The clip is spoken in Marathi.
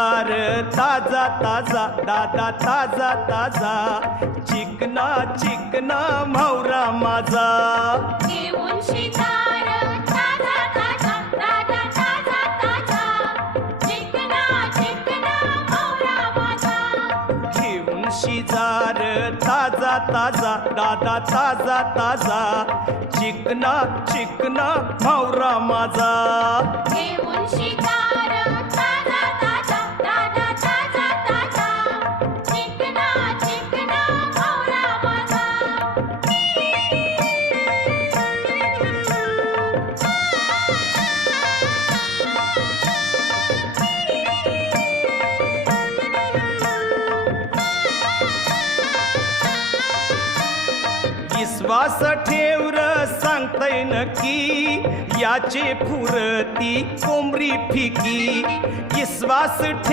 ताजा ताजा दादा ताजा ताजा चिकना चिकना म्हावरा माझा घेऊन शिकार ताजा ताजा दादा ताजा ताजा चिकना चिकना म्हावरा माझा घेऊन शिजार ताजा ताजा दादा ताजा ताजा चिकना चिकना म्हावरा माझा घेऊन शिकार ताजा ताजा दादा ताजा ताजा चिकना चिकना म्हावरा माझा विश्वास ठेवर सांगतय नक्की याचे फुरती कोंबरी फिकी विश्वास